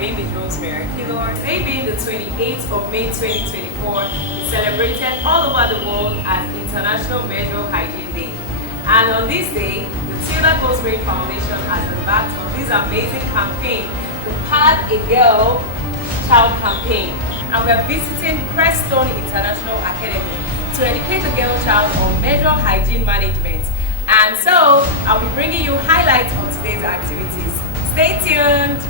name is Rosemary Kilor. Today being the 28th of May 2024, is celebrated all over the world as International Menstrual Hygiene Day. And on this day, the Tilda Goes Green Foundation has embarked on this amazing campaign, the Pad a Girl Child Campaign. And we are visiting Crestone International Academy to educate the girl child on menstrual hygiene management. And so, I'll be bringing you highlights of today's activities. Stay tuned!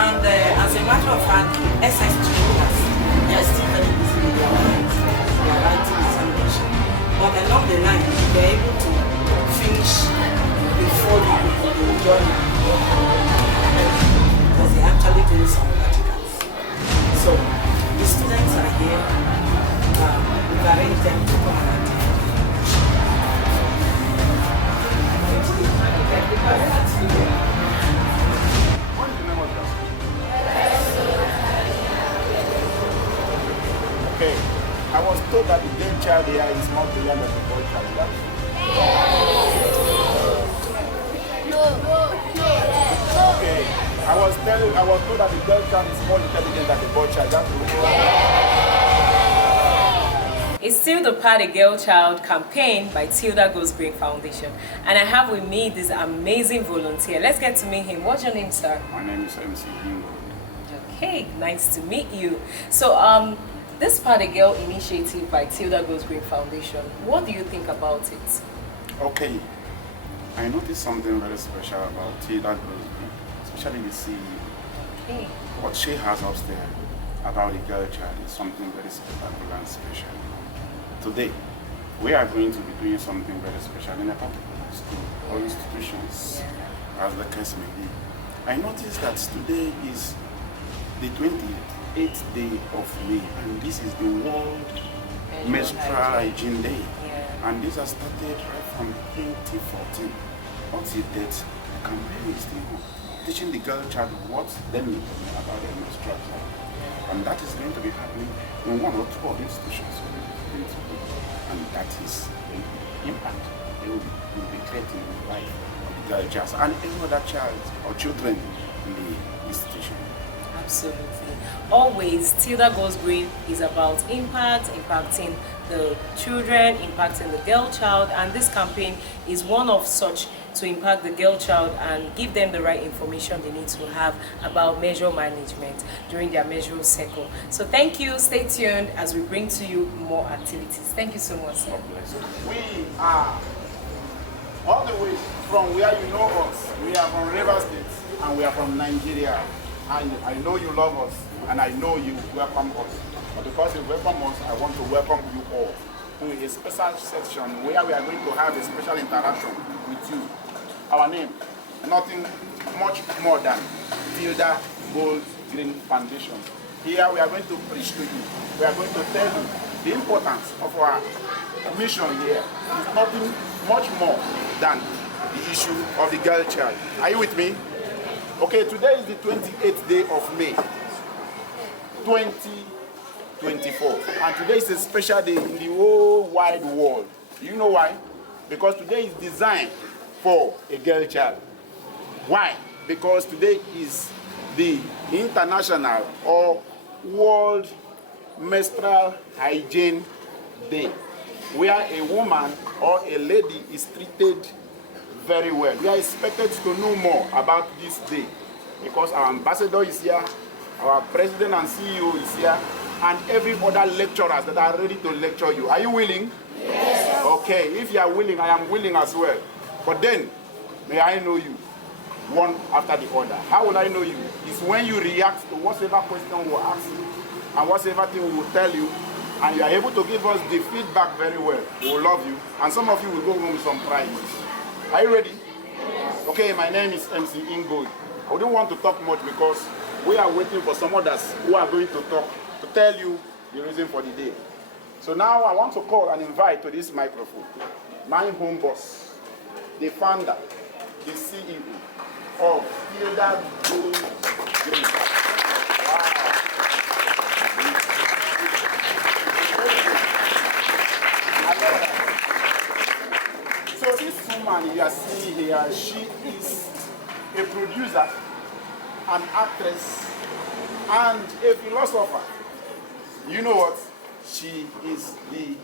And as a matter of fact, SDGs, they are still very busy with their lives. They are writing this ambition. But along the line, they are able to finish before the journey. Because they actually do some practicals. So, the students are here. We've arranged them to come and attend. Okay, I was told that the girl child here is more brilliant than the boy child. Okay, I was told that the girl child is more intelligent than the boy child. That's It's still the Pad a Girl Child campaign by Tilda Goes Green Foundation. And I have with me this amazing volunteer. Let's get to meet him. What's your name, sir? My name is MC Ingo. Okay, nice to meet you. So, this Pad a Girl initiative by Tilda Goes Green Foundation, what do you think about it? Okay, I noticed something very special about Tilda Goes Green, especially the CEO. Okay. What she has upstairs about the girl child is something very spectacular and special. Today, we are going to be doing something very special in a particular school or institutions, as the case may be. I noticed that today is the 28th day of May, and this is the World Menstrual Hygiene Day. Yeah. And this has started right from 2014 until date. The campaign is still on, teaching the girl child what they need to know about their menstrual cycle. And that is going to be happening in one or two of the institutions. And that is the impact it will be creating in the life of the girl child and every other child or children in the institution. Absolutely. Always, Tilda Goes Green is about impacting the children, impacting the girl child, and this campaign is one of such to impact the girl child and give them the right information they need to have about menstrual management during their menstrual cycle. So thank you, stay tuned as we bring to you more activities. Thank you so much, sir. God bless you. We are all the way from where you know us. We are from River State and we are from Nigeria. And I know you love us and I know you welcome us. But because you welcome us, I want to welcome you all. to a special section where we are going to have a special interaction with you. Our name, nothing much more than Tilda Goes Green Foundation. Here we are going to preach to you. We are going to tell you the importance of our mission here. It's nothing much more than the issue of the girl child. Are you with me? Okay, today is the 28th day of May 2024, and today is a special day in the whole wide world. You know why? Because today is designed for a girl child. Why? Because today is the International or World Menstrual Hygiene Day, where a woman or a lady is treated very well. We are expected to know more about this day because our ambassador is here, our president and CEO is here, and every other lecturers that are ready to lecture you. Are you willing? Yes. Okay, if you are willing, I am willing as well. But then, may I know you one after the other. How will I know you? It's when you react to whatever question we will ask you and whatever thing we will tell you, and you are able to give us the feedback very well. We will love you, and some of you will go home with some prizes. Are you ready? Yes. Okay, my name is MC Ingold. I wouldn't want to talk much because we are waiting for some others who are going to talk, to tell you the reason for the day. So now I want to call and invite to this microphone my home boss, the founder, the CEO of Tilda Goes Green. Wow. So this woman you are seeing here, she is a producer, an actress, and a philosopher. You know what? She is the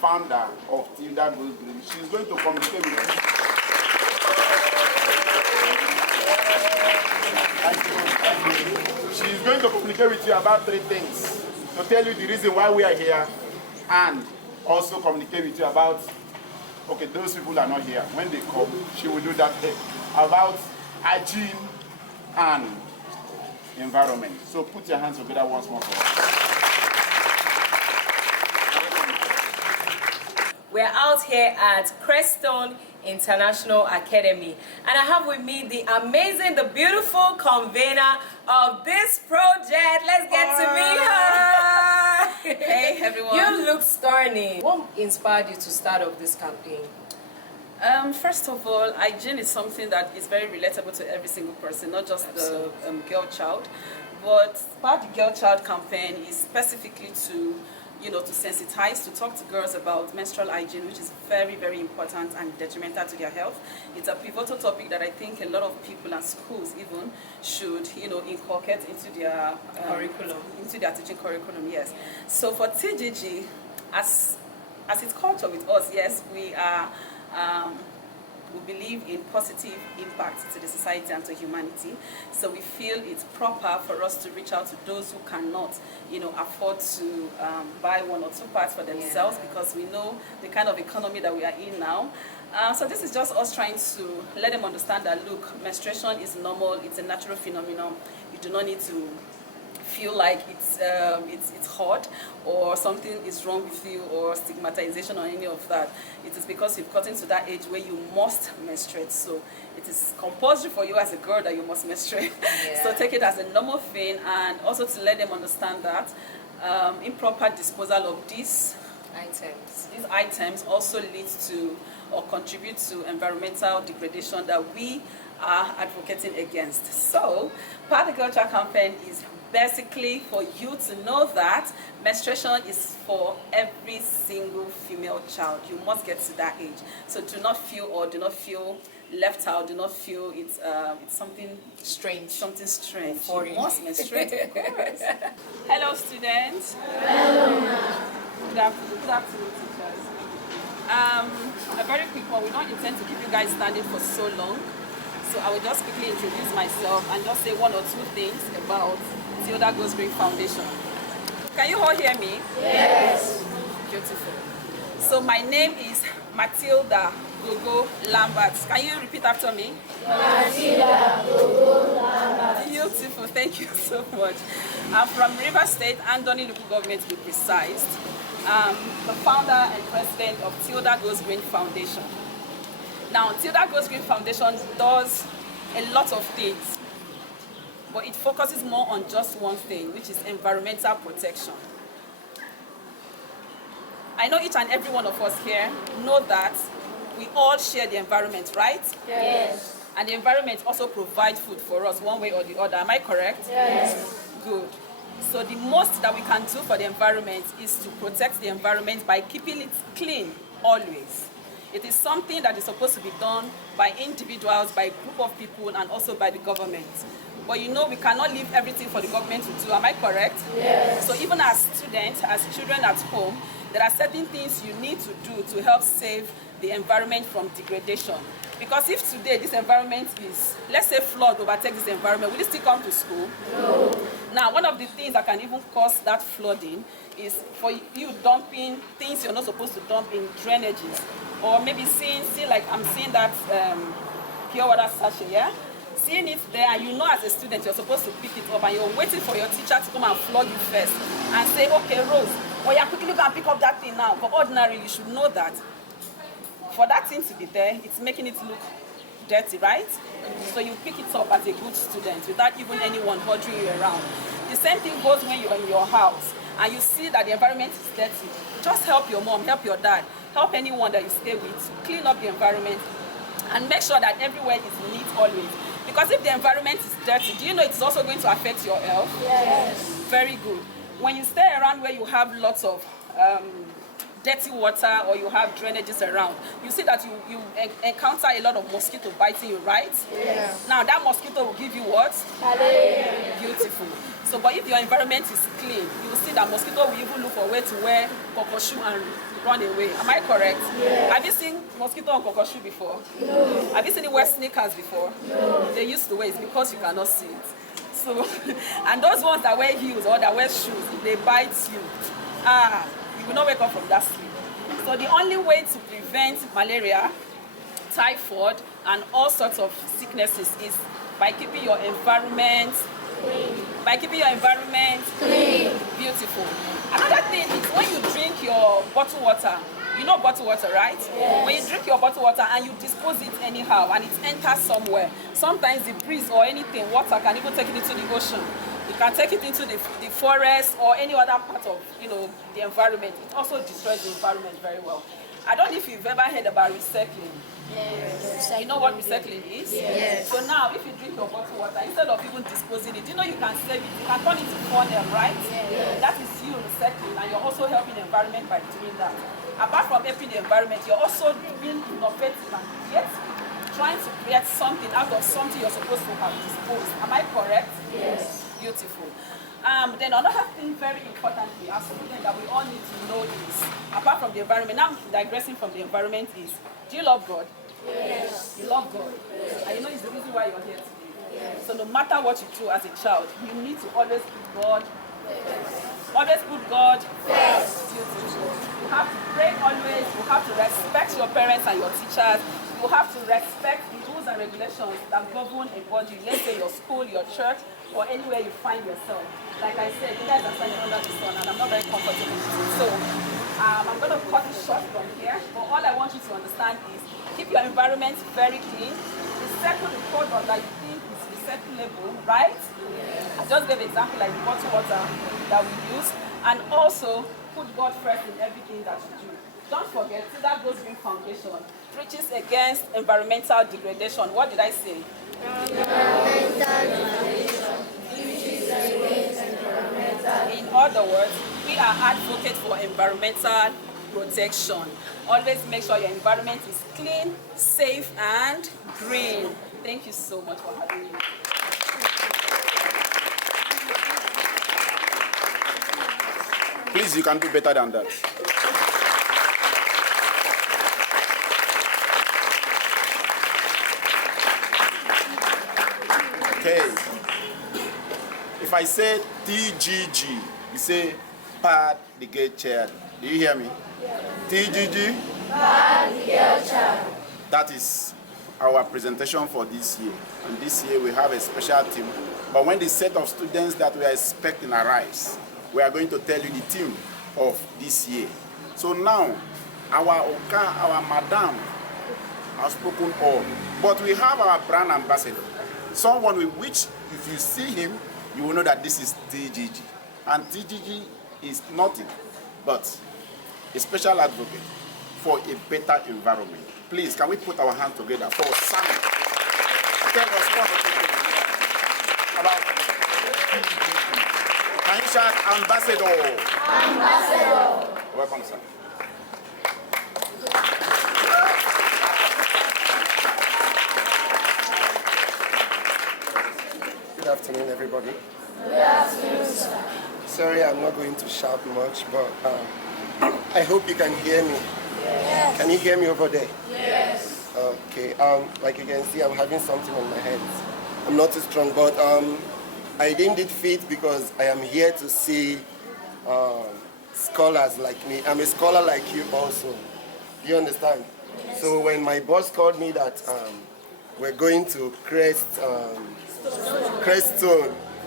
founder of Tilda Goes Green. She's going to communicate with you. She's going to communicate with you about three things. To tell you the reason why we are here, and also communicate with you about, okay, those people are not here. When they come, she will do that thing about hygiene and environment. So put your hands together once more for us. We're out here at Crestone International Academy, and I have with me the amazing, the beautiful convener of this project. Let's get to meet her. Hey everyone. You look stunning. What inspired you to start off this campaign? First of all, hygiene is something that is very relatable to every single person, not just the girl child. But part of the girl child campaign is specifically to, to sensitize, to talk to girls about menstrual hygiene, which is very, very important and detrimental to their health. It's a pivotal topic that I think a lot of people and schools even should, inculcate into their curriculum, into their teaching curriculum. Yes. So for TGG, as its culture with us, yes, we are. We believe in positive impact to the society and to humanity. So we feel it's proper for us to reach out to those who cannot, afford to buy one or two pads for themselves, because we know the kind of economy that we are in now. So this is just us trying to let them understand that, look, menstruation is normal, it's a natural phenomenon. You do not need to feel like it's hard or something is wrong with you, or stigmatization or any of that. It is because you've gotten to that age where you must menstruate. So it is compulsory for you as a girl that you must menstruate. Yeah. So take it as a normal thing, and also to let them understand that improper disposal of these items also leads to or contribute to environmental degradation that we are advocating against. So part of the Girl Child campaign is basically for you to know that menstruation is for every single female child. You must get to that age. So do not feel left out. Do not feel it's something strange. Something strange. You must menstruate, of course. Hello, students. Hello. Good afternoon, teachers. A very quick one. We don't intend to keep you guys standing for so long. So I will just quickly introduce myself and just say one or two things about Tilda Goes Green Foundation. Can you all hear me? Yes. Beautiful. So my name is Matilda Gogo Lambert. Can you repeat after me? Matilda Gogo Lambert. Beautiful. Thank you so much. I'm from River State and Donny local government to be precise. the founder and president of Tilda Goes Green Foundation. Now, Tilda Goes Green Foundation does a lot of things, but it focuses more on just one thing, which is environmental protection. I know each and every one of us here know that we all share the environment, right? Yes. And the environment also provides food for us one way or the other. Am I correct? Yes. Good. So the most that we can do for the environment is to protect the environment by keeping it clean always. It is something that is supposed to be done by individuals, by a group of people, and also by the government. But you know, we cannot leave everything for the government to do. Am I correct? Yes. So even as students, as children at home, there are certain things you need to do to help save the environment from degradation. Because if today this environment is, let's say, flood overtake this environment, will it still come to school? No. Now, one of the things that can even cause that flooding is for you dumping things you're not supposed to dump in drainages. Or maybe seeing like I'm seeing that pure water sachet, yeah? Seeing it there, and you know as a student you're supposed to pick it up, and you're waiting for your teacher to come and flog you first and say, okay, Rose, well, yeah, quickly go and pick up that thing now. But ordinarily, you should know that for that thing to be there, it's making it look dirty, right? So you pick it up as a good student without even anyone bothering you around. The same thing goes when you're in your house and you see that the environment is dirty. Just help your mom, help your dad, help anyone that you stay with to clean up the environment and make sure that everywhere is neat always. Because if the environment is dirty, do you know it's also going to affect your health? Yes. Very good. When you stay around where you have lots of dirty water or you have drainages around, you see that you encounter a lot of mosquito biting you, right? Yeah. Now that mosquito will give you what? Malaria. Beautiful. So, but if your environment is clean, you will see that mosquito will even look for a way to wear cocoa shoe and run away. Am I correct? Yeah. Have you seen mosquito on cocoa shoe before? No. Have you seen it wear sneakers before? No. They used to wear it because you cannot see it. So, and those ones that wear heels or that wear shoes, if they bite you, you will not wake up from that sleep. So the only way to prevent malaria, typhoid, and all sorts of sicknesses is by keeping your environment Clean. By keeping your environment Clean. beautiful. Another thing is when you drink your bottled water, you know bottled water, right? Yes. When you drink your bottled water and you dispose it anyhow and it enters somewhere, sometimes the breeze or anything, water can even take it into the ocean. You can take it into the forest or any other part of the environment. It also destroys the environment very well. I don't know if you've ever heard about recycling. Yes. You know what recycling is? Yes. So now, if you drink your bottled water, instead of even disposing it, you know you can save it. You can turn it to funnel, right? Yes. That is you recycling, and you're also helping the environment by doing that. Apart from helping the environment, you're also being innovative and creative, trying to create something out of something you're supposed to have disposed. Am I correct? Yes. Beautiful. Then another thing very importantly as students that we all need to know is, apart from the environment, now digressing from the environment is, do you love God? Yes. You love God. Yes. And you know it's the reason why you're here today. Yes. So no matter what you do as a child, you need to always put God first. Always put God first. You have to pray always. You have to respect your parents and your teachers. You have to respect the rules and regulations that govern a body. Let's say your school, your church, or anywhere you find yourself. Like I said, you guys are standing under the sun and I'm not very comfortable with it. So I'm going to cut it short from here. But all I want you to understand is keep your environment very clean. Recycle the product that you think is recyclable, right? I just gave an example like the bottled water that we use. And also put God first in everything that you do. Don't forget, Tilda Goes Green Foundation preaches against environmental degradation. What did I say? Environmental degradation. In other words, we are advocates for environmental protection. Always make sure your environment is clean, safe, and green. Thank you so much for having me. Please, you can do better than that. Okay. If I say TGG, you say pad the gate child. Do you hear me? TGG? Pad the gate child. That is our presentation for this year. And this year we have a special team. But when the set of students that we are expecting arrives, we are going to tell you the team of this year. So now, our Oka, our Madam has spoken all. But we have our brand ambassador, someone with which, if you see him, you will know that this is TGG. And TGG is nothing but a special advocate for a better environment. Please, can we put our hands together for Sammy? Tell us one or two things about TGG. Can you shout ambassador? Ambassador. Welcome, sir. Good afternoon, everybody. Good afternoon, sir. Sorry, I'm not going to shout much, but I hope you can hear me. Yes. Can you hear me over there? Yes. Okay. Like you can see, I'm having something on my hands. I'm not too strong, but I deemed it fit because I am here to see scholars like me. I'm a scholar like you also. Do you understand? Yes. So when my boss called me that we're going to Creststone,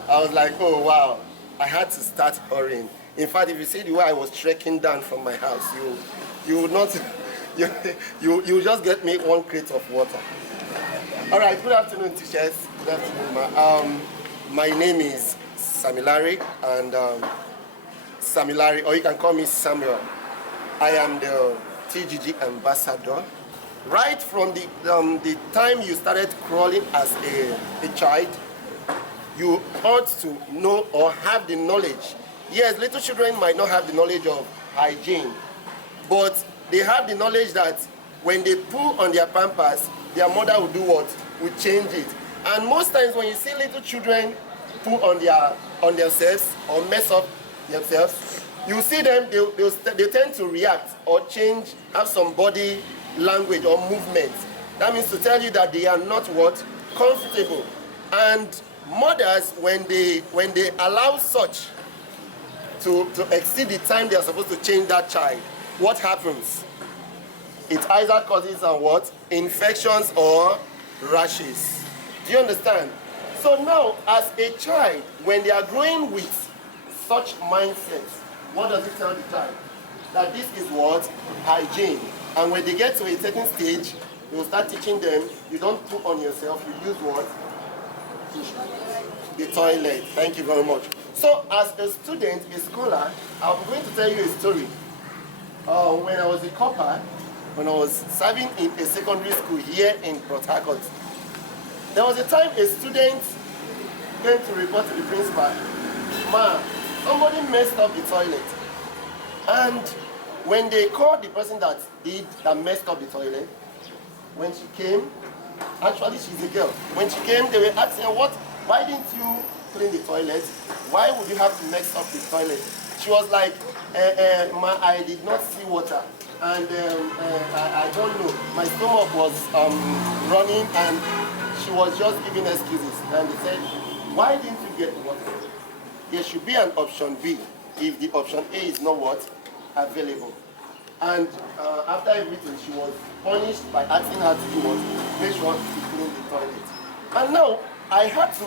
I was like, oh wow, I had to start hurrying. In fact, if you see the way I was trekking down from my house, you would not, you just get me 1 crate of water. All right, good afternoon, teachers. Good afternoon, ma. My name is Samilari, and Samilari, or you can call me Samuel. I am the TGG ambassador. Right from the time you started crawling as a child, you ought to know or have the knowledge. Yes, little children might not have the knowledge of hygiene, but they have the knowledge that when they poo on their pampers, their mother will do what? Will change it. And most times when you see little children poo on themselves or mess up themselves, you see them, they tend to react or change, have some body language or movement. That means to tell you that they are not what? Comfortable. And mothers, when they allow such to exceed the time they are supposed to change that child, what happens? It either causes what? Infections or rashes. Do you understand? So now, as a child, when they are growing with such mindsets, what does it tell the child? That this is what? Hygiene. And when they get to a certain stage, you will start teaching them, you don't put on yourself, you use what? The toilet. Thank you very much. So as a student, a scholar, I'm going to tell you a story. When I was a copper, when I was serving in a secondary school here in Port Harcourt, there was a time a student came to report to the principal, "Ma, somebody messed up the toilet." And when they called the person that messed up the toilet, when she came, actually she's a girl. When she came, they were asking her, why didn't you clean the toilet? Why would you have to mess up the toilet? She was like, Ma, I did not see water. And I don't know. My stomach was running, and she was just giving excuses. And they said, why didn't you get water? There should be an option B if the option A is not what? Available. And after everything, she was punished by asking her to do what? Make sure to clean the toilet. And now I had to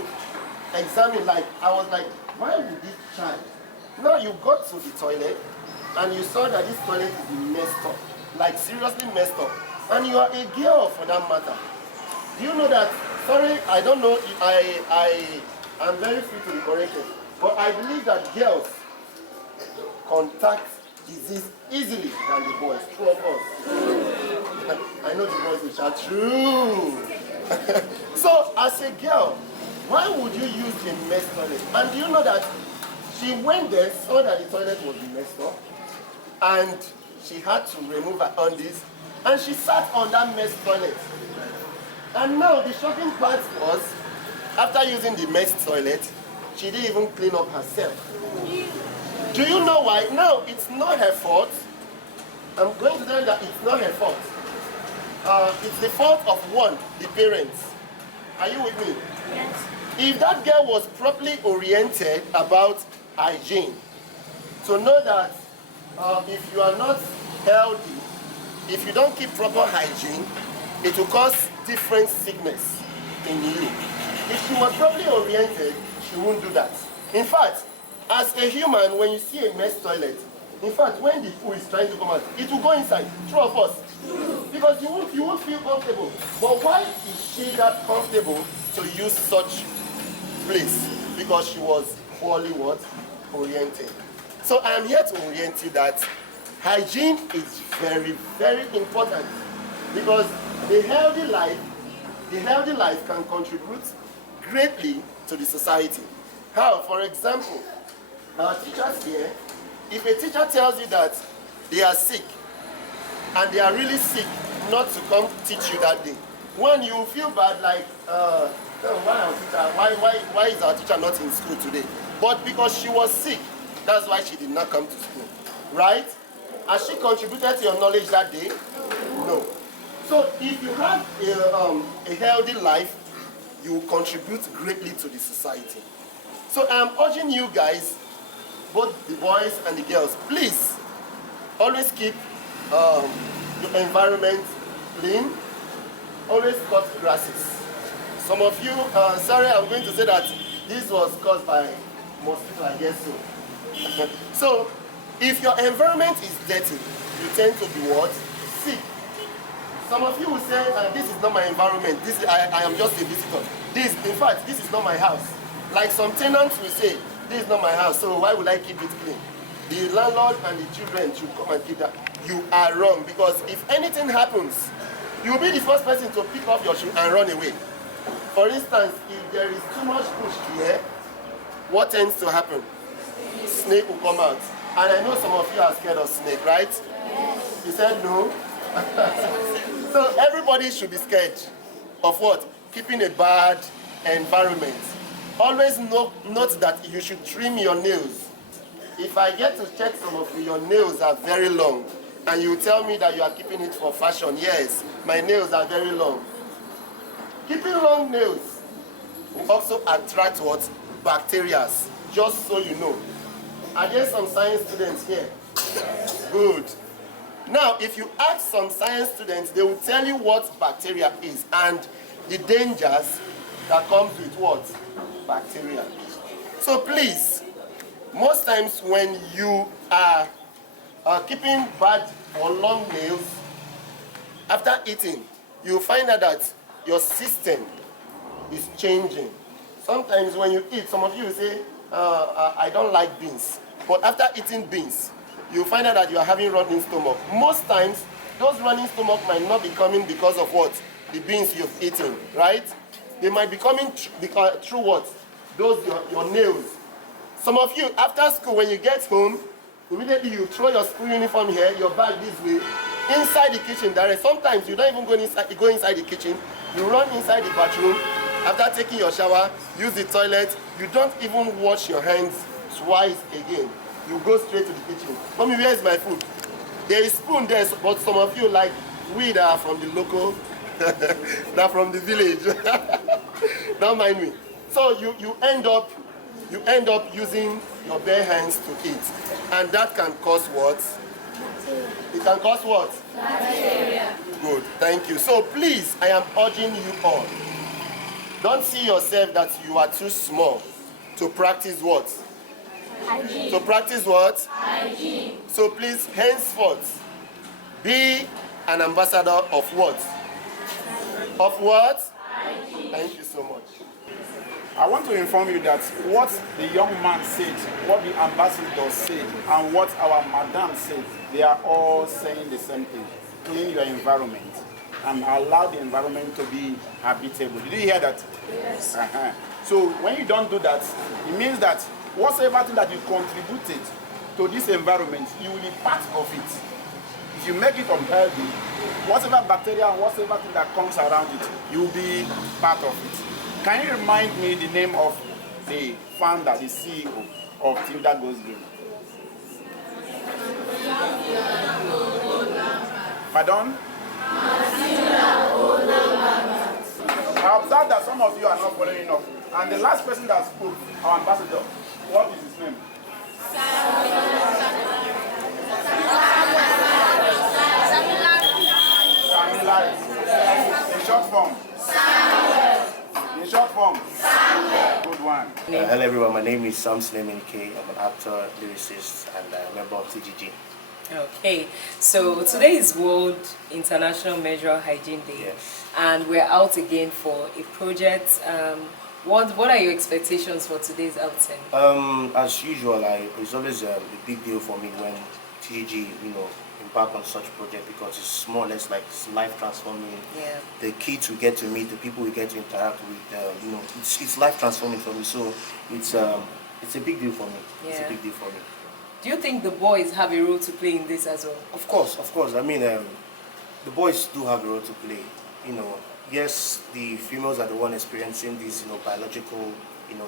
examine, like, I was like, why would this child? Now you got to the toilet and you saw that this toilet is messed up, like seriously messed up. And you are a girl for that matter. Do you know that? Sorry, I don't know. I am very free to be corrected, but I believe that girls contact disease easily than the boys. True of us. I know the boys which are true. So as a girl, why would you use a messed toilet? And do you know that she went there, saw that the toilet was messed up, and she had to remove her undies, and she sat on that messed toilet. And now the shocking part was, after using the messed toilet, she didn't even clean up herself. Do you know why? Now, it's not her fault. I'm going to tell you that it's not her fault. It's the fault of one, the parents. Are you with me? Yes. If that girl was properly oriented about hygiene, to know that if you are not healthy, if you don't keep proper hygiene, it will cause different sickness in you. If she was properly oriented, she won't do that. In fact, as a human, when you see a messed toilet, In fact, when the poo is trying to come out, it will go inside. True or false? Because you won't feel comfortable. But why is she that comfortable to use such place? Because she was poorly what? Oriented. So I am here to orient you that hygiene is very, very important, because the healthy life can contribute greatly to the society. How? For example, our teachers here, if a teacher tells you that they are sick, and they are really sick not to come teach you that day, one, you feel bad, like, why is our teacher not in school today? But because she was sick, that's why she did not come to school, right? Has she contributed to your knowledge that day? No. So if you have a healthy life, you will contribute greatly to the society. So I'm urging you guys, both the boys and the girls, please always keep your environment clean. Always cut grasses. Some of you, sorry, I'm going to say that this was caused by mosquito, I guess so. So, if your environment is dirty, you tend to be what? Sick. Some of you will say, this is not my environment. I am just a visitor. In fact, this is not my house. Like some tenants will say, this is not my house, so why would I keep it clean? The landlord and the children should come and keep that. You are wrong, because if anything happens, you'll be the first person to pick up your shoe and run away. For instance, if there is too much push here, what tends to happen? Snake will come out. And I know some of you are scared of snake, right? Yes. You said no? So everybody should be scared of what? Keeping a bad environment. Always note that you should trim your nails. If I get to check some of you, your nails are very long, and you tell me that you are keeping it for fashion. Yes, my nails are very long. Keeping long nails will also attract what? Bacteria, just so you know. Are there some science students here? Good. Now, if you ask some science students, they will tell you what bacteria is and the dangers that comes with what? Bacteria. So please, most times when you are keeping bad or long nails, after eating, you find out that your system is changing. Sometimes when you eat, some of you say, I don't like beans. But after eating beans, you find out that you are having running stomach. Most times, those running stomach might not be coming because of what? The beans you've eaten, right? They might be coming through what? Those, your nails. Some of you, after school, when you get home, immediately you throw your school uniform here, your bag this way, inside the kitchen direct. Sometimes you don't even go inside the kitchen. You run inside the bathroom. After taking your shower, use the toilet. You don't even wash your hands twice again. You go straight to the kitchen. Mommy, where is my food? There is spoon there, but some of you, like we that are from the local, that are from the village. Don't mind me. So you end up using your bare hands to eat, and that can cause what? It can cause what? Bacteria. Good, thank you. So please, I am urging you all, don't see yourself that you are too small to practice what? Hygiene. To practice what? Hygiene. So please, henceforth, be an ambassador of what? Of what? Hygiene. Thank you so much. I want to inform you that what the young man said, what the ambassador said, and what our madam said, they are all saying the same thing. Clean your environment and allow the environment to be habitable. Did you hear that? Yes. So when you don't do that, it means that whatever thing that you contributed to this environment, you will be part of it. If you make it unhealthy, whatever bacteria and whatever thing that comes around it, you will be part of it. Can you remind me the name of the founder, the CEO of Tilda Goes Green? Pardon? I observe that some of you are not following up. And the last person that spoke, our ambassador, what is his name? Samuel. In short form. Samuel. In short form. Samuel. Good one. Hello everyone, my name is Samson Emenike. I'm an actor, lyricist, and a member of TGG. Okay, so today is World International Menstrual Hygiene Day, Yes. and we're out again for a project. What are your expectations for today's outing? As usual, it's always a big deal for me when TGG, embark on such project, because it's more or less like it's life transforming. Yeah. The kids we get to meet, the people we get to interact with, it's life transforming for me. So it's a big deal for me. It's a Yeah. big deal for me. Do you think the boys have a role to play in this as well? Of course. I mean, the boys do have a role to play. Yes, the females are the one experiencing this, biological,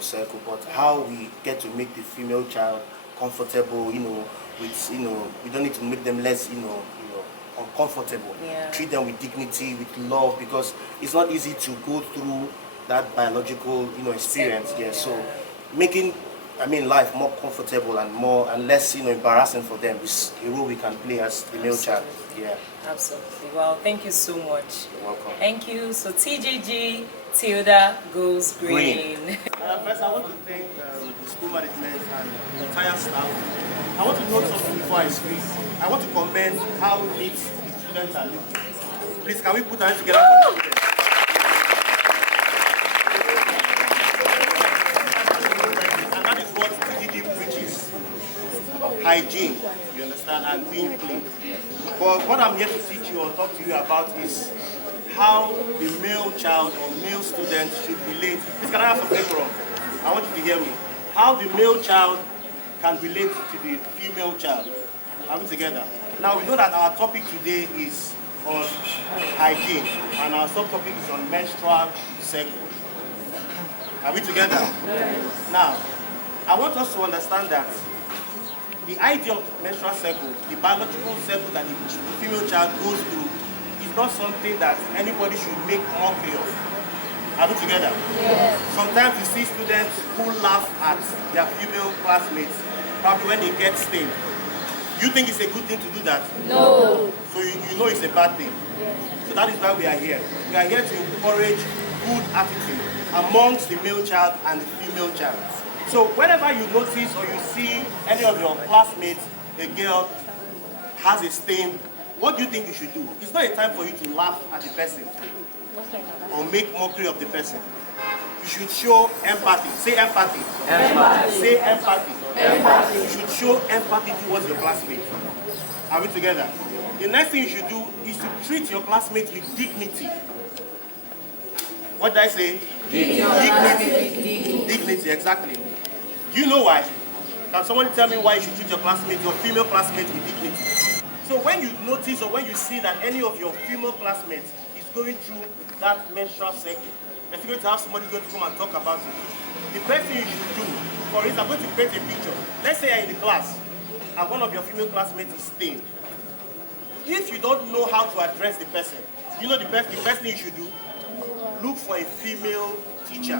circle. But how we get to make the female child comfortable, with, we don't need to make them less, uncomfortable. Yeah. Treat them with dignity, with love, because it's not easy to go through that biological, experience. Circle, Yeah. yeah. So making life more comfortable and less, embarrassing for them is a role we can play as the male child. Yeah. Absolutely. Well, thank you so much. You're welcome. Thank you. So TGG, Tilda Goes Green. First, I want to thank the school management and the entire staff. I want to note something before I speak. I want to commend how neat the students are looking. Please, can we put our hands together for the students? And that is what TGG preaches. Hygiene, you understand, and being clean. But what I'm here to teach you or talk to you about is how the male child or male student should relate. Please, can I have some paper on? I want you to hear me. How the male child can relate to the female child. Are we together? Now we know that our topic today is on hygiene, and our subtopic is on menstrual cycle. Are we together? Yes. Now, I want us to understand that the idea of menstrual cycle, the biological cycle that the female child goes through, is not something that anybody should make mockery of. Are we together? Yes. Sometimes you see students who laugh at their female classmates, probably when they get stained. You think it's a good thing to do that? No. So you know it's a bad thing. Yes. So that is why we are here. We are here to encourage good attitude amongst the male child and the female child. So whenever you notice or you see any of your classmates, a girl has a stain, what do you think you should do? It's not a time for you to laugh at the person or make mockery of the person. You should show empathy. Say empathy. Empathy. Say empathy. Empathy. You should show empathy towards your classmate. Are we together? The next thing you should do is to treat your classmates with dignity. What did I say? Dignity. Dignity, exactly. Do you know why? Can someone tell me why you should treat your classmate, your female classmate, with dignity? So when you notice or when you see that any of your female classmates is going through that menstrual cycle, if you're going to have somebody going to come and talk about it, the best thing you should do, for instance, I'm going to create a picture. Let's say you're in the class and one of your female classmates is stained. If you don't know how to address the person, you know the best thing you should do? Look for a female teacher.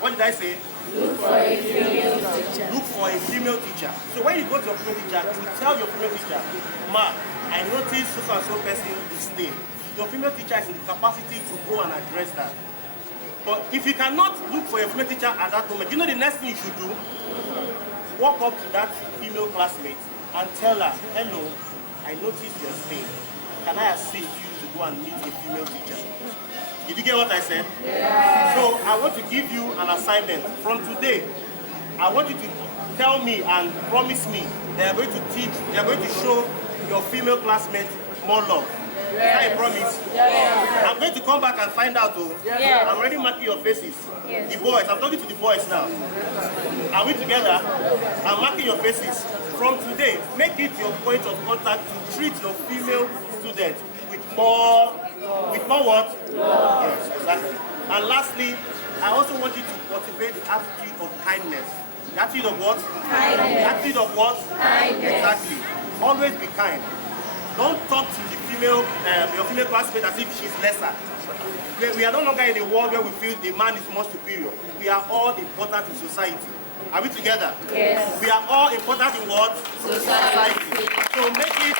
What did I say? Look for a female teacher. Look for a female teacher. So when you go to your female teacher, you tell your female teacher, Ma, I noticed so and so person is stained. Your female teacher is in the capacity to go and address that. But if you cannot look for your female teacher at that moment, you know the next thing you should do? Walk up to that female classmate and tell her, hello, I noticed you're stained. Can I assist you to go and meet a female teacher? Did you get what I said? Yeah. So I want to give you an assignment. From today, I want you to tell me and promise me that you're going to teach, you're going to show your female classmates more love. Is that a promise? Yeah. I'm going to come back and find out. Yeah. I'm already marking your faces. Yes. The boys, I'm talking to the boys now. Are we together? I'm marking your faces. From today, make it your point of contact to treat your female students with more what? Yes, exactly. And lastly, I also want you to cultivate the attitude of kindness. The attitude of what? Kindness. The attitude of what? Kindness. Exactly. Always be kind. Don't talk to the female, your female classmate as if she's lesser. We are no longer in a world where we feel the man is more superior. We are all important in society. Are we together? Yes. We are all important in what? Society. So make it,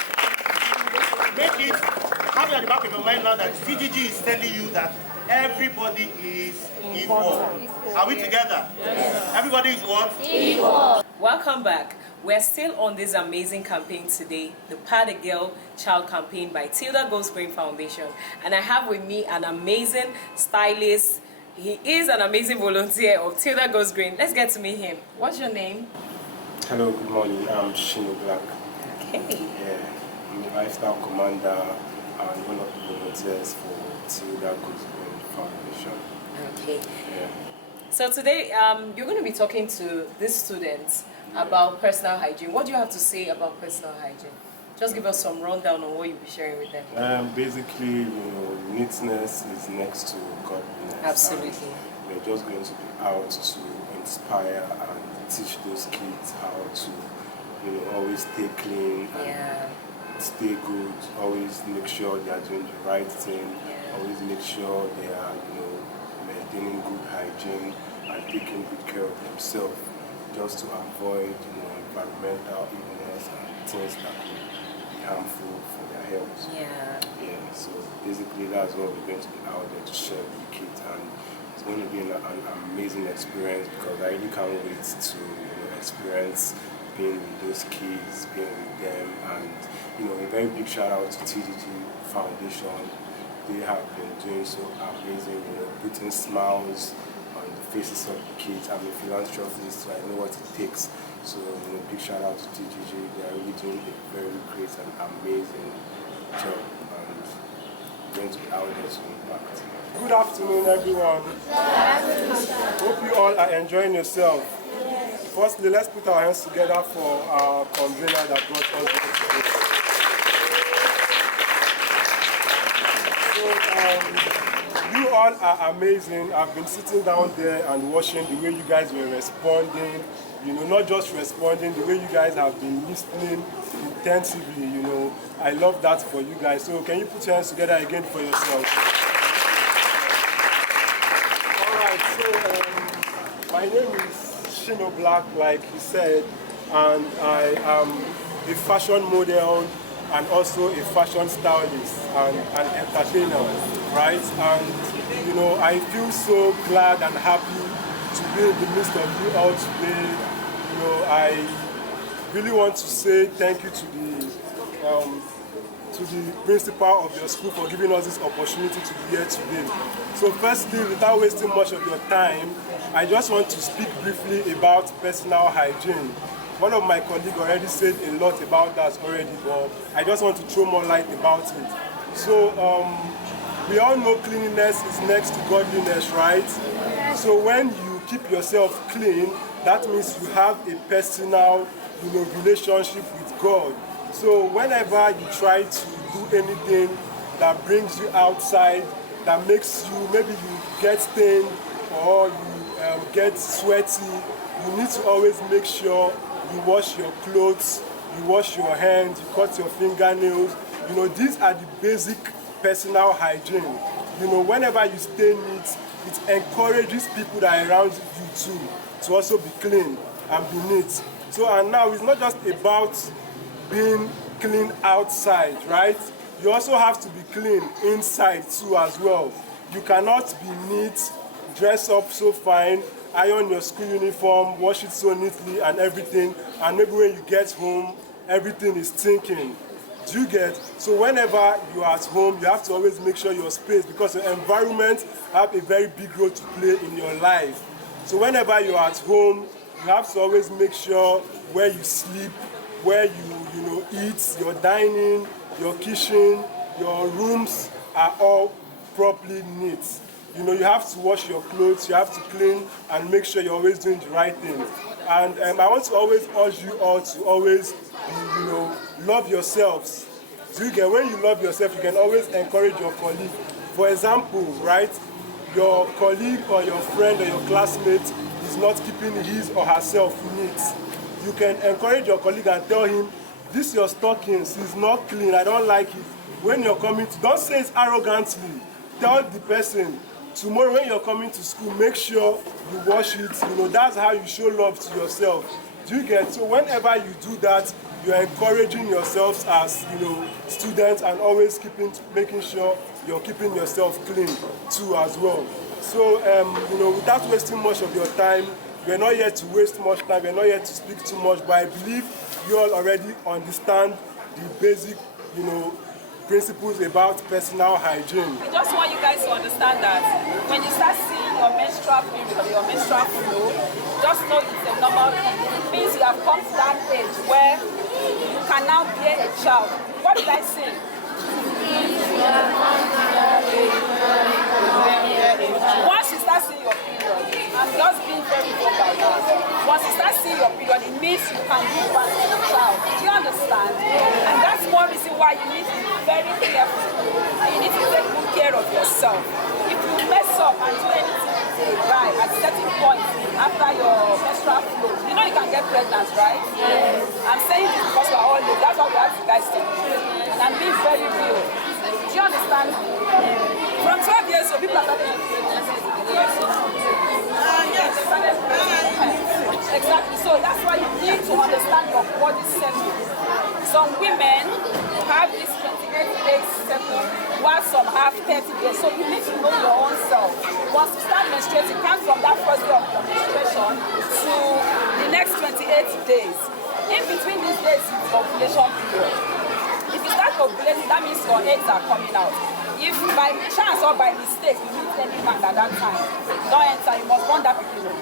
have it at the back of your mind now that CGG is telling you that everybody is equal. Are we together? Yes. Everybody is what? Equal. Welcome back. We're still on this amazing campaign today, the Pad a Girl Child Campaign by Tilda Goes Green Foundation. And I have with me an amazing stylist. He is an amazing volunteer of Tilda Goes Green. Let's get to meet him. What's your name? Hello, good morning. I'm Shino Black. Okay. Yeah, I'm a lifestyle commander and one of the volunteers for Tilda Goes Green Foundation. Okay. Yeah. So today you're going to be talking to these students about personal hygiene. What do you have to say about personal hygiene? Just give us some rundown on what you'll be sharing with them. Basically, neatness is next to godliness. Absolutely. We're just going to be out to inspire and teach those kids how to, always stay clean and stay good. Always make sure they are doing the right thing. Always make sure they are, maintaining good hygiene and taking good care of themselves, just to avoid, environmental illness and things that could be harmful for their health. Yeah. So basically, that's what we're going to be out there to share with the kids, and it's going to be an amazing experience because I really can't wait to experience being with those kids, being with them, and a very big shout out to TGG Foundation. They have been doing so amazing, putting smiles on the faces of the kids. I'm a philanthropist, so I know what it takes. So, big shout out to TGG. They are really doing a very great and amazing job, and we're going to be out there to impact. Good afternoon, everyone. Hope you all are enjoying yourself. Firstly, let's put our hands together for our convener that brought us here today. You all are amazing. I've been sitting down there and watching the way you guys were responding, not just responding, the way you guys have been listening intensively, I love that for you guys. So can you put your hands together again for yourself? Alright, so my name is Shino Black, like he said, and I am a fashion model and also a fashion stylist and an entertainer, right? And I feel so glad and happy to be in the midst of you all today. I really want to say thank you to the principal of your school for giving us this opportunity to be here today. So firstly, without wasting much of your time, I just want to speak briefly about personal hygiene. One of my colleagues already said a lot about that already, but I just want to throw more light about it. So we all know cleanliness is next to godliness, right? So when you keep yourself clean, that means you have a personal, relationship with God. So whenever you try to do anything that brings you outside, that makes you, maybe you get stained or you get sweaty, you need to always make sure you wash your clothes, you wash your hands, you cut your fingernails. These are the basic personal hygiene. Whenever you stay neat, it encourages people that are around you too to also be clean and be neat. So, and now it's not just about being clean outside, right? You also have to be clean inside too as well. You cannot be neat, dress up so fine, iron your school uniform, wash it so neatly and everything, and maybe when you get home, everything is stinking. Do you get? So whenever you're at home, you have to always make sure your space, because your environment have a very big role to play in your life. So whenever you're at home, you have to always make sure where you sleep, where you eat, your dining, your kitchen, your rooms are all properly neat. You have to wash your clothes, you have to clean and make sure you're always doing the right thing. And I want to always urge you all to always, love yourselves. So you get, when you love yourself, you can always encourage your colleague. For example, right, your colleague or your friend or your classmate is not keeping his or herself neat. You can encourage your colleague and tell him, this your stockings is not clean, I don't like it. When you're coming to, don't say it arrogantly. Tell the person, tomorrow when you're coming to school, make sure you wash it. That's how you show love to yourself. Do you get? So whenever you do that, you're encouraging yourselves as, you know, students, and always making sure you're keeping yourself clean too as well. So, you know, without wasting much of your time, we're not here to waste much time, we're not here to speak too much, but I believe you all already understand the basic, you know, principles about personal hygiene. We just want you guys to understand that when you start seeing your menstrual period or your menstrual flow, just know it's a normal thing. It means you have come to that age where you can now bear a child. What did I say? Once you start seeing your period, I'm just being very vocal now. Once you start seeing your period, it means you can give birth to a child. Do you understand? And that's one reason why you need to be very careful. You need to take good care of yourself. If you mess up and do anything right at a certain point after your menstrual flow, you know you can get pregnant, right? Yes. I'm saying this because we're all new. That's why we ask you guys to do. And I'm being very real. Do you understand? From 12 years old, people are starting to yes. Exactly. So that's why you need to understand your body cycle. Some women have this 28-day cycle, while some have 30 days. So you need to know your own self. Once you start menstruating, count from that first day of your menstruation to the next 28 days. In between these days is ovulation period. If you start ovulating, that means your eggs are coming out. If by chance or by mistake you meet any man at that time, don't enter, you must burn that period.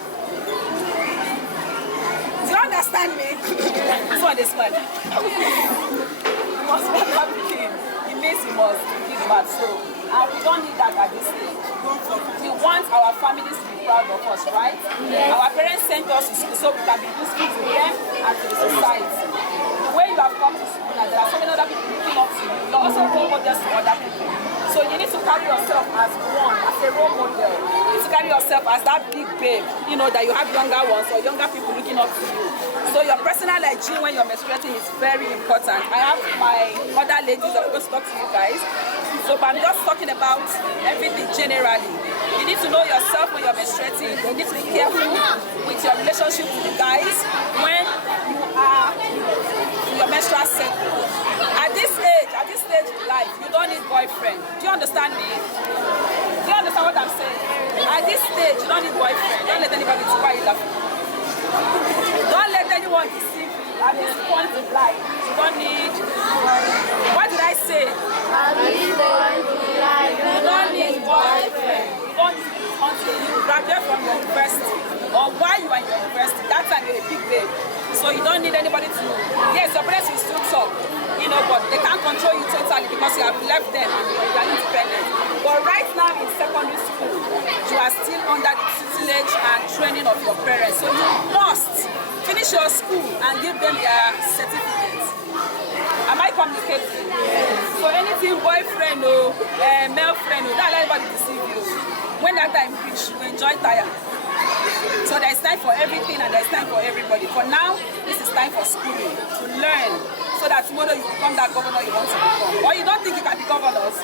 Do you understand me? This one is fun. You must burn that period. It means you must give birth. So, and we don't need that at this stage. We want our families to be proud of us, right? Yes. Our parents sent us to school so we can be useful to them and to the society. The way you have come to school, and there are so many other people looking up to you, you're also role models to other people. So you need to carry yourself as one, as a role model. You need to carry yourself as that big babe, you know, that you have younger ones or younger people looking up to you. So your personal hygiene when you're menstruating is very important. I have my other ladies that are going to talk to you guys. So but I'm just talking about everything generally. You need to know yourself when you're menstruating. You need to be careful with your relationship with the guys when you are in your menstrual cycle. At this stage in life, you don't need boyfriend. Do you understand me? Do you understand what I'm saying? At this stage, you don't need boyfriend. Don't let anybody see why you laughing. Don't let anyone deceive you at this point in life. You don't need, what did I say? You don't need boyfriend. You don't need until you graduate from your university or while you are in your university. That time you're a big babe. So you don't need anybody to, yes, your parents will still talk, you know, but they can't control you totally because you have left them and you are independent. But right now in secondary school, you are still under the tutelage and training of your parents. So you must finish your school and give them their certificates. Am I communicating? Yes. So anything boyfriend or male friend, don't let anybody deceive you. When that time reach, you enjoy tire. So there's time for everything and there's time for everybody. For now, this is time for schooling, to learn, so that tomorrow you become that governor you want to become. Or you don't think you can be governors?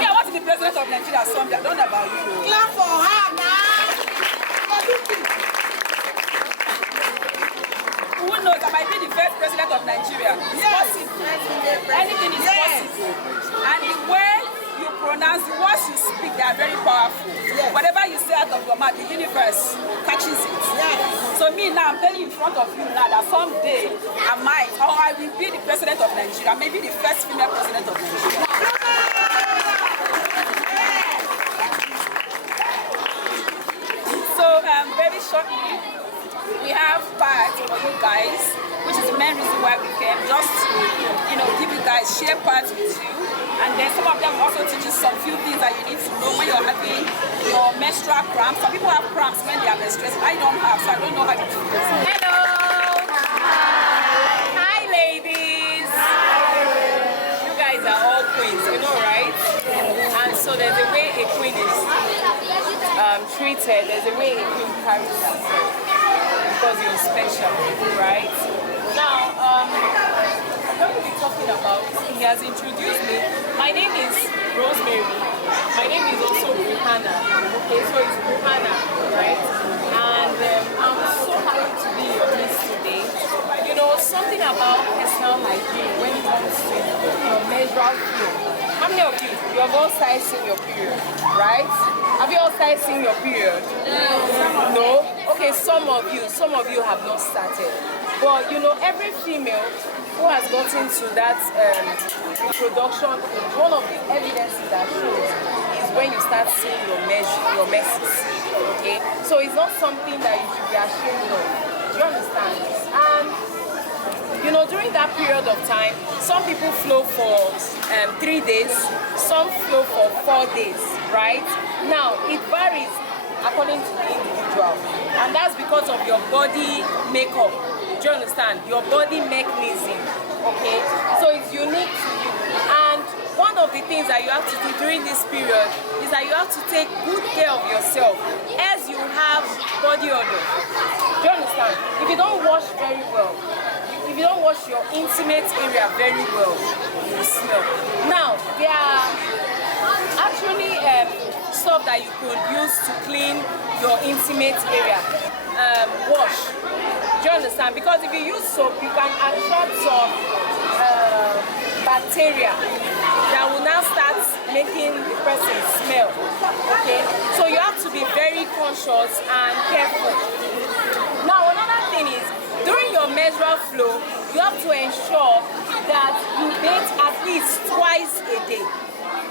Yeah, I want to be president of Nigeria someday. I don't know about you. Clap for her now! Who knows? I might be the first president of Nigeria. It's possible. Anything is possible. And the way you pronounce the words you speak, they are very powerful. Yes. Whatever you say out of your mouth, the universe catches it. Yes. So me now, I'm telling you in front of you now that someday I might, or I will be the president of Nigeria, maybe the first female president of Nigeria. So very shortly, we have pads for you guys, which is the main reason why we came, just to, you know, give you guys, share pads with you. And then some of them also teach you some few things that you need to know when you're having your menstrual cramps. Some people have cramps when they are menstruating. I don't have, so I don't know how it feels. Hello! Hi! Hi, ladies! Hi! You guys are all queens, you know, right? And so there's a way a queen is treated, there's a way a queen carries herself. Because you're special, right? Now, I'm going to be talking about, he has introduced me. My name is Rosemary. My name is also Ruhana. Okay, so it's Ruhana, right? And I'm so happy to be your Miss something about personal hygiene when it comes to menstrual flow. How many of you have all started seeing your period, right? Have you all started seeing your period? No? Okay, some of you have not started. But every female who has gotten to that reproduction, one of the evidences that shows is when you start seeing your menses. Okay? So it's not something that you should be ashamed of. Do you understand? And during that period of time, some people flow for 3 days, some flow for 4 days, right? Now, it varies according to the individual, and that's because of your body makeup. Do you understand? Your body mechanism, okay? So it's unique to you. And one of the things that you have to do during this period is that you have to take good care of yourself as you have body odor. Do you understand? If you don't wash very well, if you don't wash your intimate area very well, you will smell. Now, there are actually stuff that you could use to clean your intimate area. Wash. Do you understand? Because if you use soap, you can attract some bacteria that will now start making the person smell. Okay? So you have to be very conscious and careful. Now, another thing is, during your menstrual flow, you have to ensure that you bathe at least twice a day.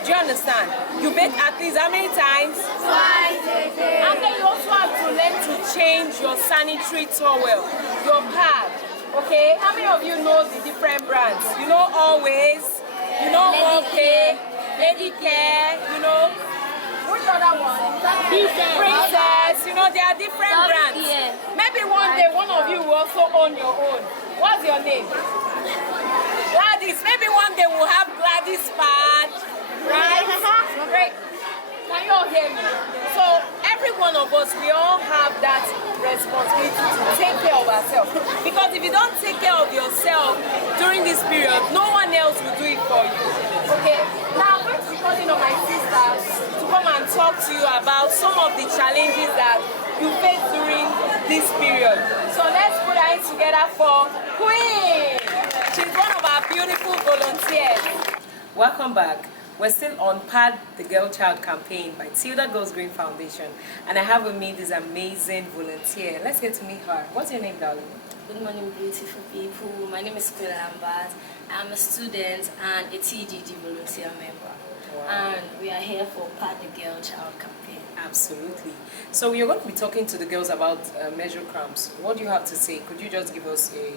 Do you understand? You bathe at least how many times? Twice a day. And then you also have to learn to change your sanitary towel, your pad. Okay? How many of you know the different brands? You know Always, you know Okay, Lady Care, which other one? Princess, there are different brands. Maybe one day one of you will also own your own. What's your name? Gladys. Maybe one day we'll have Gladys pad, right? Great. Can you all hear me? So every one of us, we all have that responsibility to take care of ourselves. Because if you don't take care of yourself during this period, no one else will do it for you. Okay? Now I'm going to be calling on my sisters to come and talk to you about some of the challenges that you face during this period. So let's put our hands together for Queen. She's one of our beautiful volunteers. Welcome back. We're still on Pad the Girl Child campaign by Tilda Goes Green Foundation, and I have with me this amazing volunteer. Let's get to meet her. What's your name, darling? Good morning, beautiful people. My name is Queen Lambert. I'm a student and a TGG volunteer member. Wow. And we are here for Pad the Girl Child campaign. Absolutely. So we are going to be talking to the girls about menstrual cramps. What do you have to say? Could you just give us a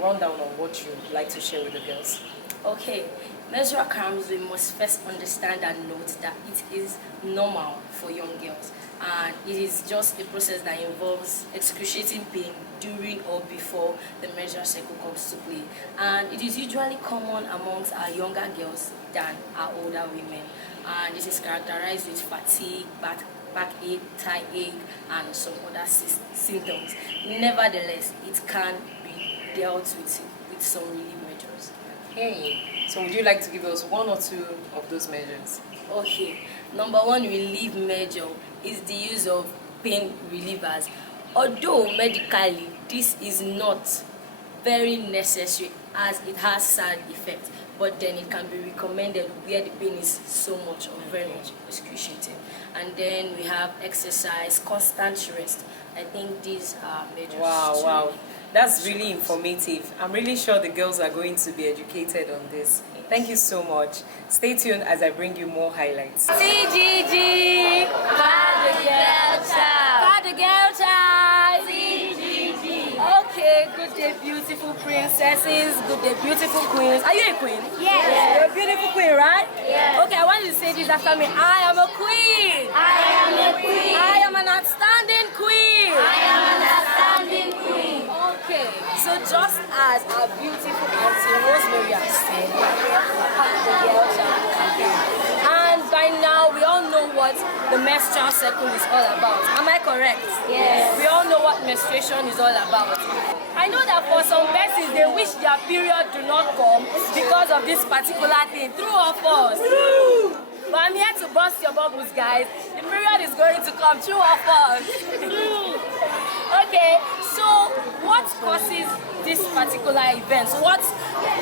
rundown on what you'd like to share with the girls? Okay. Menstrual cramps, we must first understand and note that it is normal for young girls, and it is just a process that involves excruciating pain during or before the menstrual cycle comes to play, and it is usually common amongst our younger girls than our older women, and it is characterized with fatigue, backache, thigh ache, and some other symptoms. Nevertheless, it can be dealt with some relief measures. Okay, so would you like to give us one or two of those measures? Okay, number one relief measure is the use of pain relievers. Although medically this is not very necessary as it has side effects, but then it can be recommended where the pain is so much or very much excruciating. And then we have exercise, constant rest. I think these are measures. Wow. That's really informative. I'm really sure the girls are going to be educated on this. Thank you so much. Stay tuned as I bring you more highlights. CGG! Pad the Girl Child! Pad the Girl Child! CGG! Okay, good day, beautiful princesses. Good day, beautiful queens. Are you a queen? Yes. You're a beautiful queen, right? Yes. Okay, I want you to say this after me. I am a queen! I am a queen! I am an outstanding queen! I am an outstanding queen! Okay, so just as our beautiful Auntie Rosemary has said, we are here for Pad the Girl Child campaign. And by now, we all know what the menstrual cycle is all about. Am I correct? Yes. We all know what menstruation is all about. I know that for some persons, they wish their period do not come because of this particular thing. True or false? True! But I'm here to bust your bubbles, guys. The period is going to come. True or false? True! Okay, so what causes this particular event? What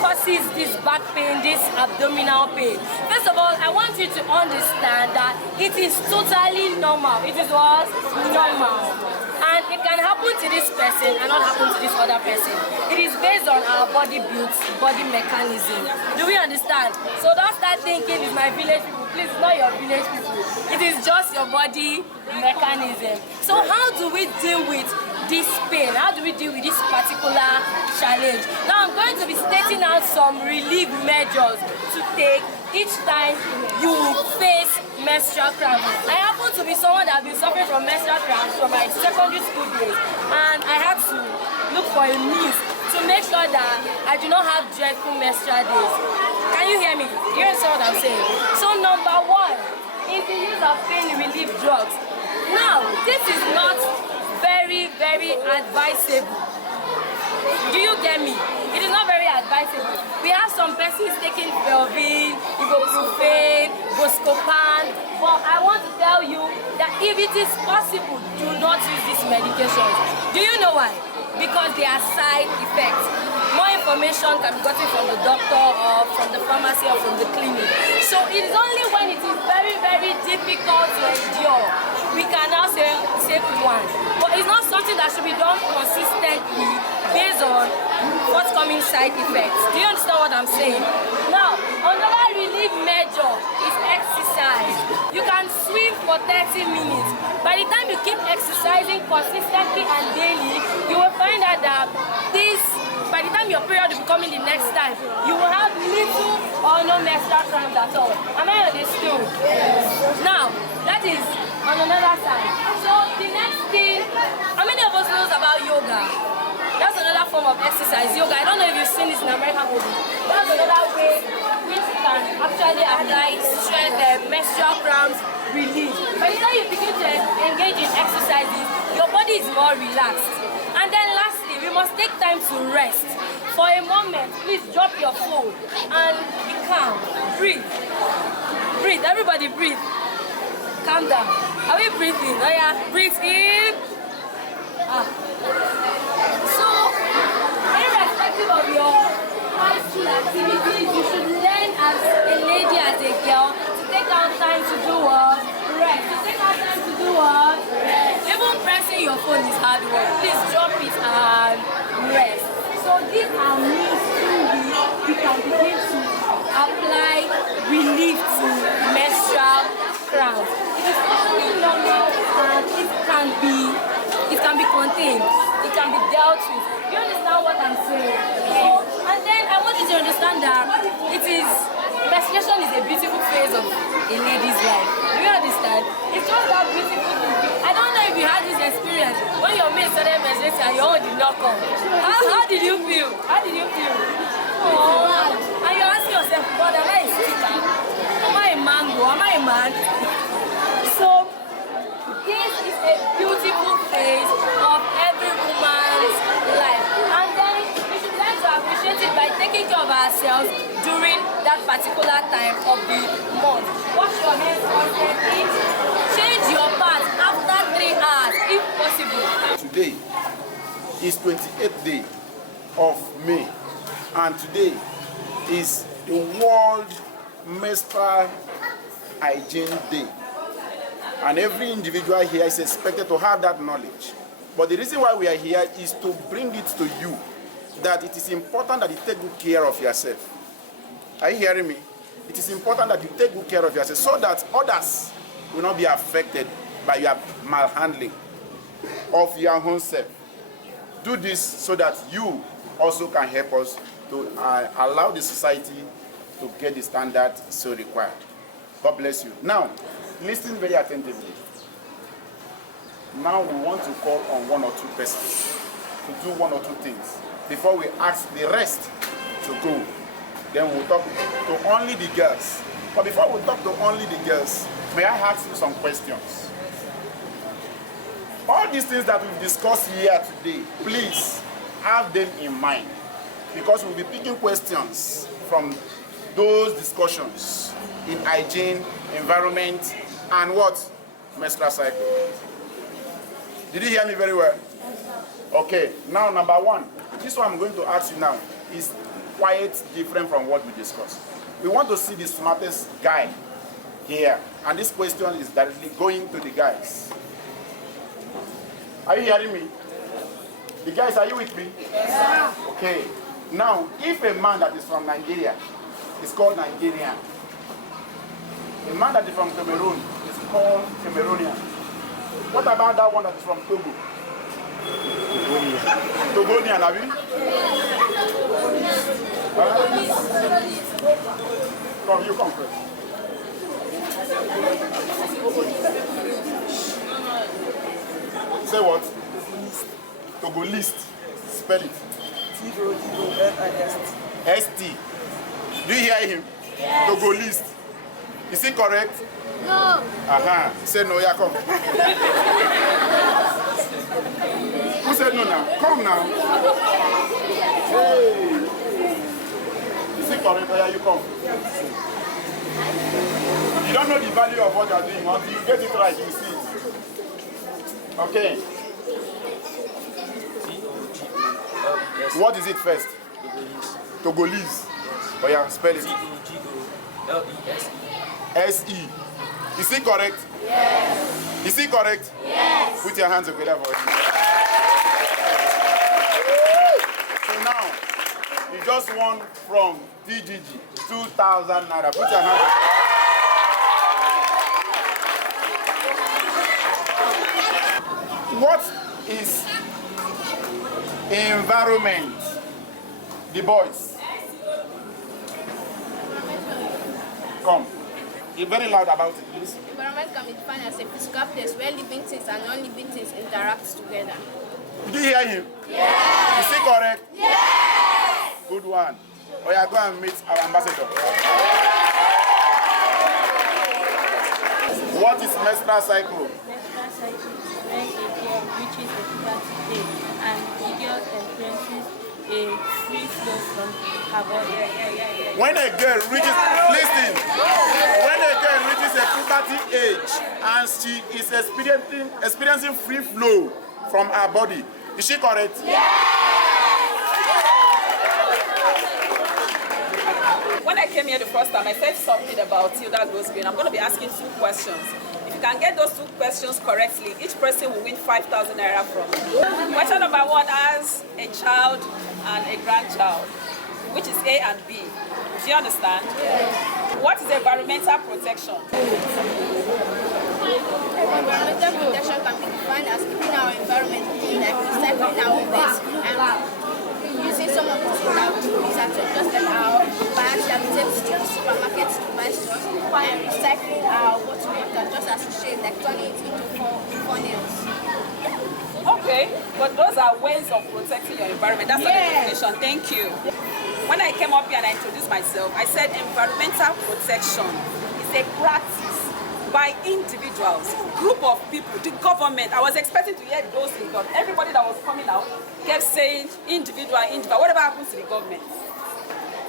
causes this back pain, this abdominal pain? First of all, I want you to understand that it is totally normal. It is what? Normal. And it can happen to this person and not happen to this other person. It is based on our body build, body mechanism. Do we understand? So don't start thinking it's my village people. Please, it's not your village people. It is just your body mechanism. So how do we deal with this pain? How do we deal with this particular challenge? Now I'm going to be stating out some relief measures to take each time you face menstrual cramps. I happen to be someone that has been suffering from menstrual cramps from my secondary school days, and I had to look for a means to make sure that I do not have dreadful menstrual days. Can you hear me? You understand what I'm saying? So number one is the use of pain relief drugs. Now, this is not very advisable. Do you get me? It is not very advisable. We have some persons taking Velvin, ibuprofen, Buscopan, but I want to tell you that if it is possible, do not use these medications. Do you know why? Because they are side effects. More information can be gotten from the doctor or from the pharmacy or from the clinic. So it is only when it is very difficult to endure we can now say one. But it's not something that should be done consistently based on forthcoming side effects. Do you understand what I'm saying? Now, another relief measure is exercise. You can swim for 30 minutes. By the time you keep exercising consistently and daily, you will find out that by the time your period will be coming the next time, you will have little or no menstrual cramps at all. Am I understood? Yes. Now, that is on another side. So the next thing, how many of us knows about yoga? That's another form of exercise, yoga. I don't know if you've seen this in American movies. That's another way which you can actually apply stress, menstrual cramps relief. By the time you begin to engage in exercises, your body is more relaxed. And then lastly, we must take time to rest. For a moment, please drop your phone and be calm. Breathe. Breathe. Everybody breathe. Calm down. Are we breathing? Oh yeah, breathe in. So, irrespective of your high school activities, you should learn as a lady, as a girl, to take out time to do what? Rest. To take out time to do what? Rest. Even pressing your phone is hard work. Please drop it and rest. So these are means through which we can begin to apply relief to menstrual cramps. It is totally normal and it can be contained. It can be dealt with. You understand what I'm saying? And then I want you to understand that menstruation is a beautiful phase of a lady's life. Do you understand? It's just that beautiful thing. I don't know if you had this experience when your mate started menstruating and your own did not come. How did you feel? How did you feel? Oh, and you're asking yourself, God, am I a sticker? Am I a mango? Am I a man? So, this is a beautiful phase of every woman's life. And then we should learn to appreciate it by taking care of ourselves during that particular time of the month. Wash your hands constantly. Change your pads after 3 hours if possible. Today is 28th day of May, and today is the World Menstrual Hygiene Day. And every individual here is expected to have that knowledge. But the reason why we are here is to bring it to you that it is important that you take good care of yourself. Are you hearing me? It is important that you take good care of yourself so that others will not be affected by your malhandling of your own self. Do this so that you also can help us to allow the society to get the standard so required. God bless you. Now, listen very attentively. Now we want to call on one or two persons to do one or two things before we ask the rest to go. Then we'll talk to only the girls. But before we talk to only the girls, may I ask you some questions? All these things that we've discussed here today, please have them in mind, because we'll be picking questions from those discussions in hygiene, environment, and what? Menstrual cycle. Did you hear me very well? Okay, now number one. This one I'm going to ask you now is quite different from what we discussed. We want to see the smartest guy here. And this question is directly going to the guys. Are you hearing me? The guys, are you with me? Yes. Okay. Now, if a man that is from Nigeria is called Nigerian, a man that is from Cameroon is called Cameroonian. What about that one that is from Togo? Togonian, have you? Come, you come first. Say what? Togolist. Spell it. T-O-G-O-L-I-S-T. S-T. Do you hear him? Yes. Togolist. Is he correct? No. Say no, yeah, come. Who said no now? Come now. Hey. Is he correct? Yeah, you come. You don't know the value of what you are doing. Until you get it right, you see it. Okay. What is it first? Togolese. Oh yeah, spell it. T-O-G-O-L-E-S-E. S-E. Is he correct? Yes. Is he correct? Yes. Put your hands together for him. So now, you just won from TGG 2,000 naira. Put your hands together. What is environment? The boys. Come. Be very loud about it, please. Environment can be defined as a physical place where living things and non-living things interact together. Did you hear him? Yes. Is he correct? Yes. Good one. Oh yeah, go and meet our ambassador. What is menstrual cycle? Menstrual cycle is when a girl reaches the puberty stage and the girl experiences a free flow from her body. When a girl reaches, listen, when a girl reaches a puberty age and she is experiencing free flow from her body, is she correct? When I came here the first time, I said something about Tilda Goes Green. I'm going to be asking 2 questions. If you can get those 2 questions correctly, each person will win 5,000 naira from me. Question number 1 has a child and a grandchild, which is A and B. Do you understand? Yes. What is environmental protection? Environmental protection can be defined as keeping our environment clean, like recycling our waste and using some of the things that we use at home, just like our bags that we take to the supermarkets to buy stuff, and recycling our bottled water just as we should, like turning it into funnels. Okay, but those are ways of protecting your environment. That's not the definition. Thank you. When I came up here and I introduced myself, I said environmental protection is a practice by individuals, group of people, the government. I was expecting to hear those in government. Everybody that was coming out kept saying individual, whatever happens to the government.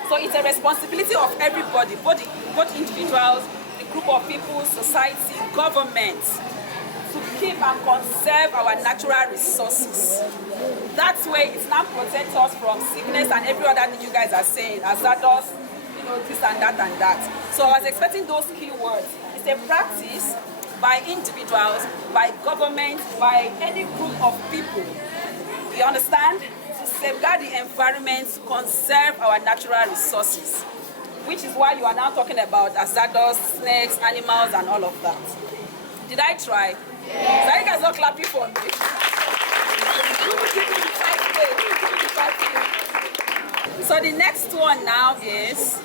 So it's a responsibility of everybody, both individuals, the group of people, society, government, to keep and conserve our natural resources. That way it now protects us from sickness and every other thing you guys are saying, hazardous, this and that and that. So I was expecting those key words. It's a practice by individuals, by government, by any group of people. You understand? To safeguard the environment, conserve our natural resources. Which is why you are now talking about hazardous, snakes, animals, and all of that. Did I try? Yes. So you guys are clapping for me. So the next one now is,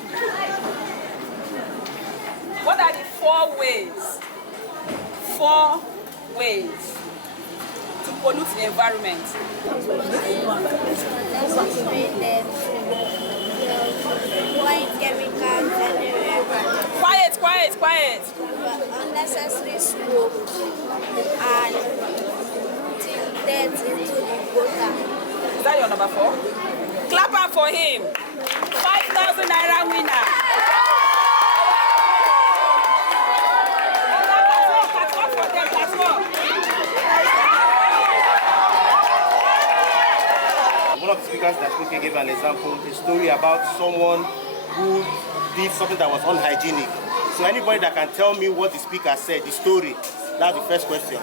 what are the 4 ways? 4 ways to pollute the environment. Quiet. Unnecessary smoke and putting dirt into the water. Is that your number 4? Clap up for him. 5,000 naira winner. That's all for them. speakers that spoke gave an example, a story about someone who did something that was unhygienic. So anybody that can tell me what the speaker said, the story, that's the first question.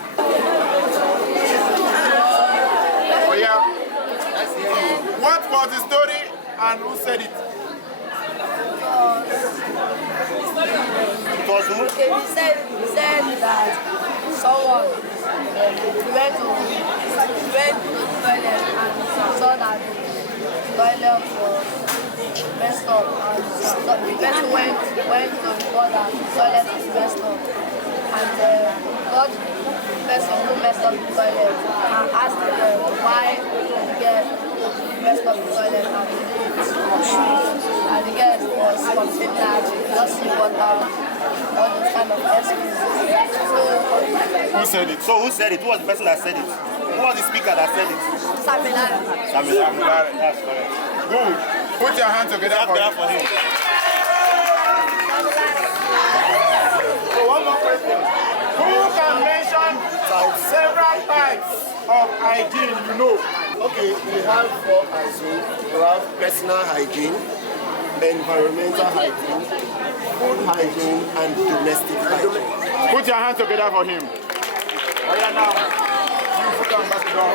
Oh yeah. What was the story and who said it? It was who? Okay, he said that someone went to the toilet and saw that the toilet was messed up, and so the person went to report that the toilet was messed up, and got the person who messed up the toilet and asked the girl why the girl messed up the toilet, and the girl was complaining that she just see water, all those kind of excuses. Who said it? So who said it? Who was the person that said it? Who was the speaker that said it? Samilare. Samilare. That's correct. Good. Put your hands together for him. So one more question. Who can mention several types of hygiene you know? Okay, we have 4 hygiene. We have personal hygiene, environmental hygiene, food hygiene, and domestic hygiene. Put your hands together for him. Oh yeah, now. You put your ambassador.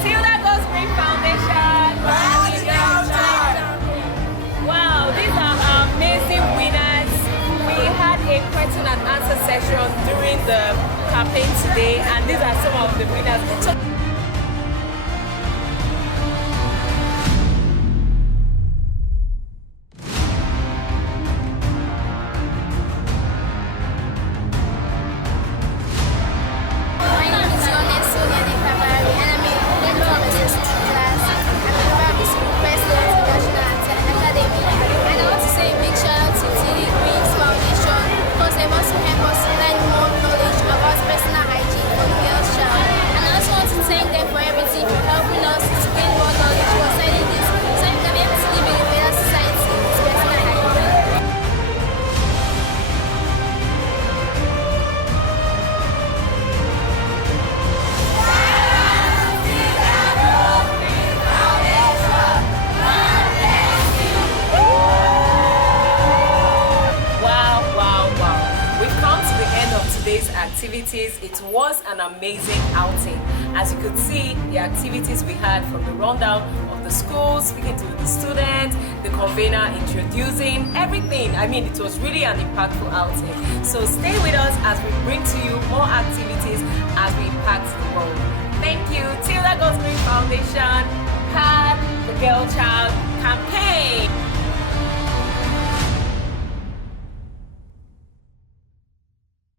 Tilda Goes Green Foundation. Wow, these are amazing winners. We had a question and answer session during the campaign today, and these are some of the winners. So activities. It was an amazing outing. As you could see, the activities we had, from the rundown of the school, speaking to the students, the convener introducing everything. I mean, it was really an impactful outing. So stay with us as we bring to you more activities as we impact the world. Thank you. Tilda Goes Green Foundation, PAD, the Girl Child campaign.